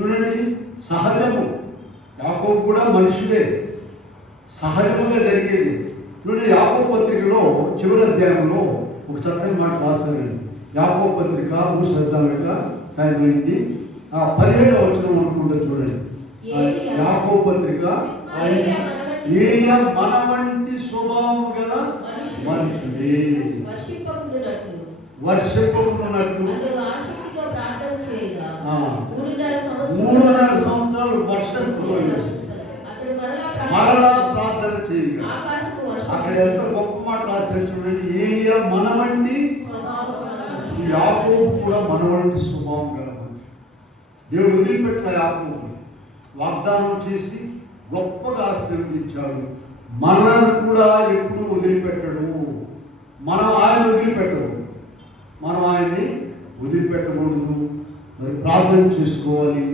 చూడండి, సహజము. యాకోబు కూడా మనుషుడే, సహజముగా జరిగేది. చూడండి, యాకోబు పత్రికలో చివరి అధ్యాయంలో ఒక చక్కని మాట రాస్తారండి. యాకోబు పత్రిక 17వ వచనం అనుకుంటా. చూడండి, యాకోబు పత్రిక, ఏలియా మన వంటి స్వభావము గల మనుషుడే, వర్షింపకున్నట్లు 3.5 సంవత్సరాలు వర్షం కురవలేదు, మరలా ప్రార్థన చేయగా. అక్కడ ఎంత గొప్ప మాట రాశారు చూడండి. ఏలియా మన వంటి, యాకోబు కూడా మన వంటి స్వభావం గల మనిషి. దేవుడు వదిలిపెట్టిన యాకోబు వాగ్దానం చేసి గొప్పగా ఆశీర్వదించాడు. మనల్ని కూడా ఎప్పుడు వదిలిపెట్టడు. మనం ఆయన వదిలిపెట్టడు, మనం ఆయన్ని వదిలిపెట్టకూడదు. మరి ప్రార్థన చేసుకోవాలి.